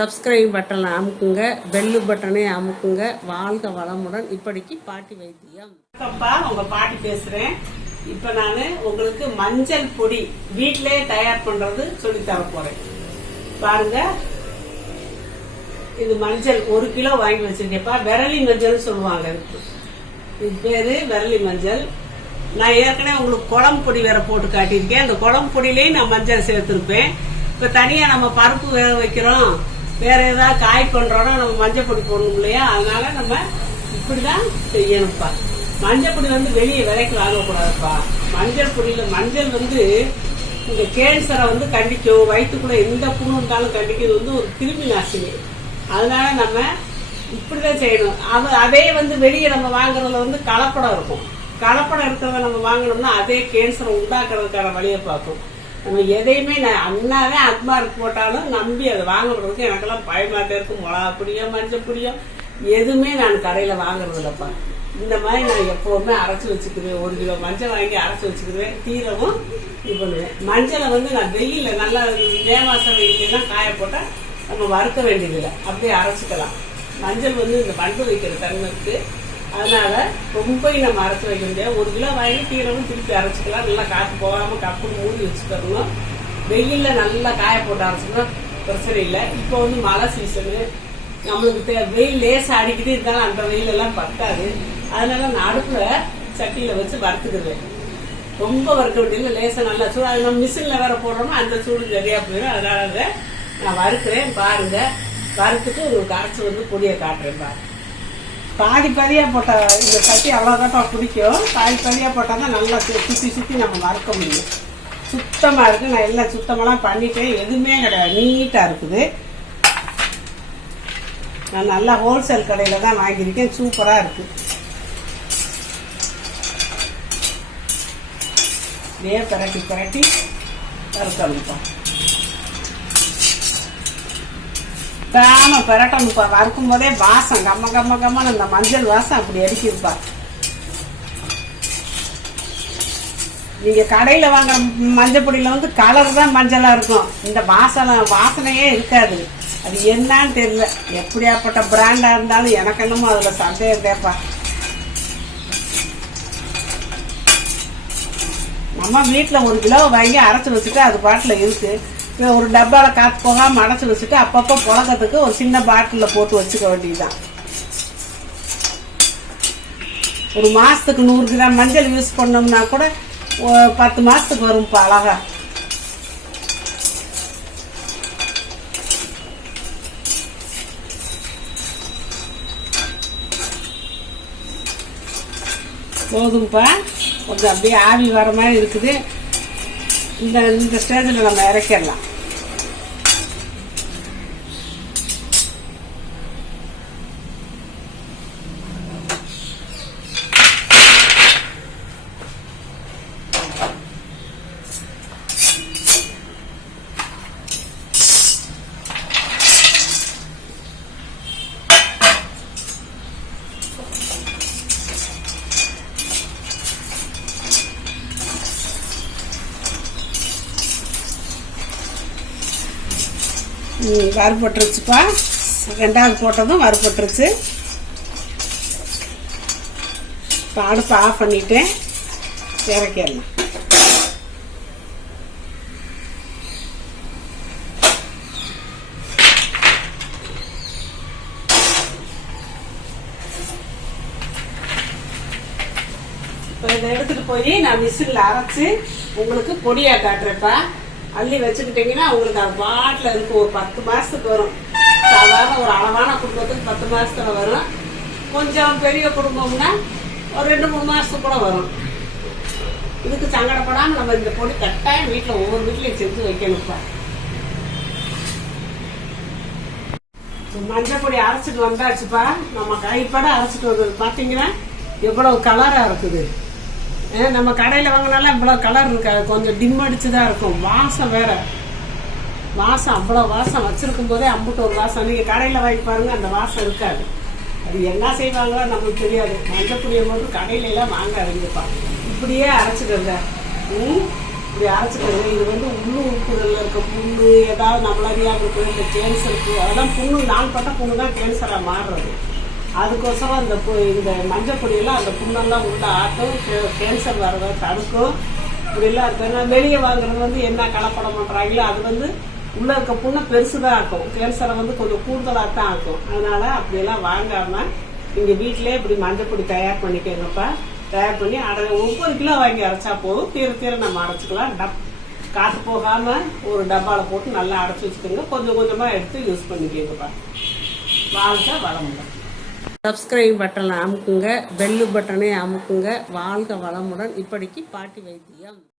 Subscribe பட்டனை அமுக்குங்க, bell பட்டனை அமுக்குங்க. வாழ்க வளமுடன். இப்படிக்கு பாட்டி வைத்தியம். உங்க பாட்டி பேசுறேன். இப்ப நானு உங்களுக்கு மஞ்சள் பொடி வீட்டிலே தயார் பண்றது சொல்லி தர போறேன். பாருங்க, இது மஞ்சள் 1 கிலோ வாங்கி வச்சிருக்கேப்பா. விரலி மஞ்சள் சொல்லுவாங்க. இது பேரு விரலி மஞ்சள். நான் ஏற்கனவே உங்களுக்கு குழம்பு பொடி வேற போட்டு காட்டியிருக்கேன். அந்த குழம்பு பொடியிலேயே நான் மஞ்சள் சேர்த்திருப்பேன். இப்ப தனியா நம்ம பருப்பு வேக வைக்கிறோம், வேற ஏதாவது காய் பண்றோம்னா நம்ம மஞ்சள் பொடி போடணும் இல்லையா? அதனால நம்ம இப்படிதான் செய்யணும்ப்பா. மஞ்சள் பொடி வெளியே விலைக்கு வாங்கக்கூடாதுப்பா. மஞ்சள் பொடியில மஞ்சள் இந்த கேன்சரை கண்டிக்கும். வயிற்றுக்குள்ள எந்த புண்ணு இருந்தாலும் கண்டிக்கும். இது ஒரு கிருமி நாசினி. அதனால நம்ம இப்படிதான் செய்யணும். அதே வெளியே நம்ம வாங்குறதுல கலப்படம் இருக்கும். கலப்படம் இருக்கிறத நம்ம வாங்கினோம்னா அதே கேன்சரை உண்டாக்குறதுக்கான வழியை பார்க்கும். நம்ம எதையுமே நான் அண்ணாவே அக்மார்க் போட்டாலும் நம்பி அதை வாங்குறதுக்கு எனக்கெல்லாம் பயமாட்டே இருக்கும். மிளகா பொடியோ மஞ்சள் பொடியோ எதுவுமே நான் கடையில வாங்குறது இல்லப்பா. இந்த மாதிரி நான் எப்பவுமே அரைச்சி வச்சுக்குவேன். 1 கிலோ மஞ்சள் வாங்கி அரைச்சி வச்சுக்குவேன். தீரவும் இது பண்ணுவேன். மஞ்சளை நான் வெயில நல்லா மேமாசம் வெயிலாம் காய போட்டா நம்ம வறுக்க வேண்டியதில்லை, அப்படியே அரைச்சிக்கலாம். மஞ்சள் இந்த பண்டு வைக்கிற தன்மை இருக்கு. அதனால ரொம்ப நம்ம அரைச்சி வைக்க முடியாது. 1 கிலோ வாங்கி தீரவும் திருப்பி அரைச்சிக்கலாம். நல்லா காற்று போகாம கப்பு மூடி வச்சுக்கணும். வெயில்ல நல்லா காய போட்டு அரைச்சிக்கணும், பிரச்சனை இல்லை. இப்போ மழை சீசனு, நம்மளுக்கு வெயில் லேசா அடிக்கிட்டு இருந்தாலும் அந்த வெயில் எல்லாம் பத்தாது. அதனால நான் அடுப்புல சட்டியில வச்சு வறுத்துக்குவேன். ரொம்ப வறுக்க வேண்டியது, லேசா நல்லா சூடு. அது நம்ம மிஷின்ல வேற போடுறோம்னா அந்த சூடு நிறையா போயிடும். அதனால நான் வறுக்கிறேன். பாருங்க, வறுத்துட்டு உங்களுக்கு அரைச்சி பொடியை காட்டுறேன். பாருங்க, பாதி பாதியா போட்ட இந்த சட்டி அவ்வளோதான் பிடிக்கும். பாதி பாதியா போட்டால் தான் நல்லா சுற்றி சுற்றி நம்ம வறுக்க முடியும். சுத்தமாக இருக்குது. நான் எல்லாம் சுத்தமெல்லாம் பண்ணிட்டேன். எதுவுமே கிடையாது, நீட்டாக இருக்குது. நான் நல்லா ஹோல்சேல் கடையில் தான் வாங்கியிருக்கேன். சூப்பராக இருக்குது. இதே பிரட்டி பிரட்டி வறுக்கணும்ப்பா. பெரட்டணுப்பா. வறுக்கும் போதே வாசம் கம்ம கம்ம கம்மன்னு இந்த மஞ்சள் வாசம் அப்படி அடிக்குதுப்பா. நீங்க கடையில வாங்குற மஞ்சள் பொடியில கலர் தான் மஞ்சளா இருக்கும். இந்த வாசனையே இருக்காது. அது என்னன்னு தெரியல. எப்படியாப்பட்ட பிராண்டா இருந்தாலும் எனக்கு என்னமோ அதுல சந்தேகம் தேப்பா. நம்ம வீட்டுல 1 கிலோ வாங்கி அரைச்சி வச்சுட்டு அது பாட்டுல இருக்கு. ஒரு டப்பால காத்து போகாம அடைச்சி வச்சுட்டு அப்பப்போ புழக்கத்துக்கு ஒரு சின்ன பாட்டில போட்டு வச்சுக்க வேண்டியதுதான். ஒரு மாசத்துக்கு 100 கிராம் மஞ்சள் யூஸ் பண்ணோம்னா கூட 10 மாசத்துக்கு வரும்ப்பா அழகா. போதும்ப்பா. கொஞ்சம் அப்படியே ஆவி வர மாதிரி இருக்குது. இந்த ஸ்டேஜில் நம்ம இறக்கிடலாம். வறுபட்டுருச்சுப்பா. 2வது போட்டதும் வறுபட்டுருச்சு. இப்போ அடுப்பை ஆஃப் பண்ணிட்டேன். இறக்கிடலாம். இப்போ இதை எடுத்துட்டு போய் நான் மிஷினில் அரைச்சி உங்களுக்கு பொடியா காட்டுறேன்ப்பா. அள்ளி வச்சுக்கிட்டீங்கன்னா உங்களுக்கு அது பாட்டில் இருக்கும். ஒரு 10 மாசத்துக்கு வரும். சாதாரண ஒரு அளவான குடும்பத்துக்கு 10 மாசத்துல வரும். கொஞ்சம் பெரிய குடும்பம்னா ஒரு 2-3 மாசத்துக்கு கூட வரும். இதுக்கு சங்கடப்படாமல் நம்ம இந்த பொடி கட்டாயம் வீட்டில் ஒவ்வொரு வீட்லையும் செஞ்சு வைக்கணும்ப்பா. மஞ்சள் பொடி அரைச்சிட்டு வந்தாச்சுப்பா. நம்ம கைப்பட அரைச்சிட்டு வந்தது பார்த்தீங்கன்னா எவ்வளவு கலராக இருக்குது. நம்ம கடையில் வாங்கினாலும் இவ்வளோ கலர் இருக்காது. கொஞ்சம் டிம் அடிச்சுதான் இருக்கும். வாசம் வேற. வாசம் அவ்வளோ வாசம் வச்சிருக்கும் போதே அம்புட்டு ஒரு வாசம். நீங்கள் கடையில் வாங்கி பாருங்க, அந்த வாசம் இருக்காது. அது என்ன செய்வாங்களோ நமக்கு தெரியாது. மஞ்சள் பொடியை போட்டு கடையில எல்லாம் வாங்காதீங்கப்பா. இப்படியே அரைச்சிடுங்க. இப்படி அரைச்சிக்கோங்க. இது வந்து உள்ளு உறுப்புகளில் இருக்க புண்ணு ஏதாவது நம்மளறியாக இருக்குது, இந்த கேன்சருக்கு அதெல்லாம் புண்ணு நாள்பட்ட புண்ணு தான் கேன்சராக மாறுறது. அதுக்கோசரம் இந்த மஞ்சள் பொடியெல்லாம் அந்த புண்ணெல்லாம் உள்ள ஆட்டும், கேன்சர் வர்றதை தடுக்கும். இப்படிலாம் இருக்குன்னா வெளியே வாங்குறது வந்து என்ன கலப்படம் பண்ணுறாங்களோ அது வந்து உள்ளே இருக்க புண்ணை பெருசு தான் ஆக்கும், கேன்சரை வந்து கொஞ்சம் கூடுதலாக தான் ஆக்கும். அதனால அப்படியெல்லாம் வாங்காமல் நீங்கள் வீட்டிலே இப்படி மஞ்சள் பொடி தயார் பண்ணிக்கோங்கப்பா. தயார் பண்ணி ஒவ்வொரு கிலோ வாங்கி அரைச்சா போதும். தீர நம்ம அரைச்சிக்கலாம். காற்று போகாமல் ஒரு டப்பாவில் போட்டு நல்லா அரைச்சி வச்சுக்கோங்க. கொஞ்சம் கொஞ்சமாக எடுத்து யூஸ் பண்ணிக்கோங்கப்பா. வாழ்க வளமுடன். சப்ஸ்கிரைப் பட்டனை அமுக்குங்க, பெல்லு பட்டனை அமுக்குங்க. வாழ்க வளமுடன். இப்படிக்கு பாட்டி வைத்தியம்.